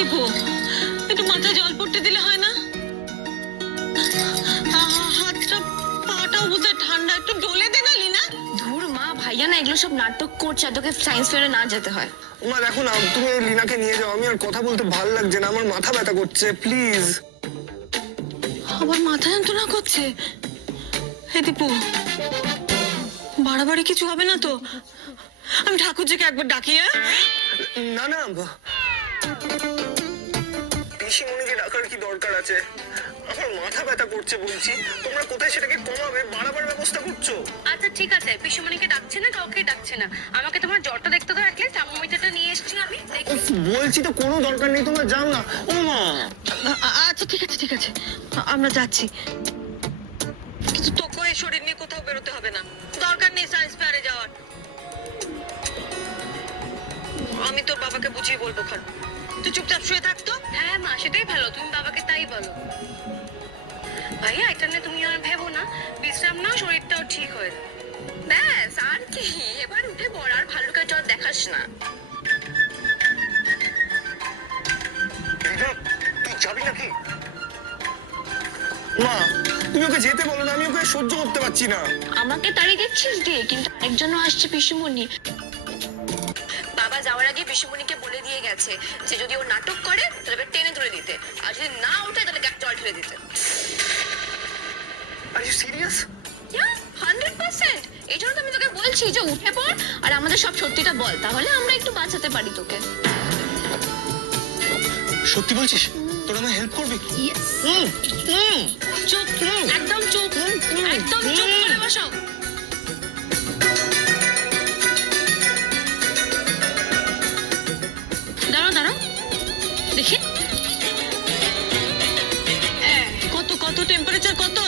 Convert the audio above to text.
দীপু, একটু মাথায় জল পড়তে দিলে হয় না? হাতটা পাটাও বোধহয় ঠান্ডা, একটু ডলে দে না লীনা। ধুর মা, ভাইয়া না এগুলো সব নাটক করছে, আর তোকে সায়েন্স ফেয়ারে না যেতে হয়। মা দেখো না, তুমি এই লীনাকে নিয়ে যাও, আমি আর কথা বলতে ভালো লাগছে না, আমার মাথা ব্যথা করছে, প্লিজ। আবার মাথা যন্ত্রণা করছে? হে দীপু, বাড়াবাড়ি কিছু হবে না তো? আমি ঠাকুরজিকে একবার ডাকি। না না, পিসিমণিকে ডাকার কি দরকার আছে? আমার মাথা ব্যথা করছে বলছি, তোমরা কোথায় সেটাকে কমাবে, বাড়াবার ব্যবস্থা করছো? আচ্ছা ঠিক আছে, পিসুমণিকে ডাকছে না, কাউকে ডাকছে না, আমাকে তোমার জ্বরটা দেখতে দাও, অ্যাটলিস্ট থার্মোমিটারটা নিয়ে এসেছি আমি। উফ, বলছি তো কোনো দরকার নেই, তোমরা যাও না। ও মা, আচ্ছা ঠিক আছে ঠিক আছে, আমরা যাচ্ছি, কিন্তু তোকে এই শরীর নিয়ে কোথাও বেরোতে হবে না, দরকার নেই সায়েন্স ফেয়ারে যাওয়ার। আমি তোর বাবাকে বুঝিয়ে বলবো, খান তুই চুপচাপ শুয়ে থাকতো। হ্যাঁ মা, সেটাই ভালো, তুমি বাবাকে তাই বলো। ভাইয়া এটা নিয়ে তুমি আর ভেবো না, বিশ্রাম নাও, শরীরটাও ঠিক হয়ে যাবে। ব্যাস আর কি, এবার উঠে পড়, আর ভালুকের জ্বর দেখাস না। লীনা, তুই যাবি নাকি? মা, তুমি ওকে যেতে বলো না, আমি ওকে সহ্য করতে পারছি না। আমাকে তাড়িয়ে দিচ্ছিস দিয়ে, কিন্তু আরেকজনও আসছে পিসুমণি। বাবা যাওয়ার আগে পিসুমণিকে বলে দিয়ে গেছে যে যদি ও নাটক করে তাহলে ওকে টেনে তুলে দিতে, আর যদি না ওঠে তাহলে জল ঢেলে দিতে। Are you serious? 100%। এই জন্য তো আমি তোকে বলছি যে উঠে পড় আর আমাদের সব সত্যিটা বল, তাহলে আমরা একটু বাঁচাতে পারি তোকে। সত্যি বলছিস? তোরা আমায় হেল্প করবি? চুপ, একদম চুপ, একদম চুপ করে বসো। দাঁড়াও দাঁড়াও দেখি, কত কত টেম্পারেচার কত?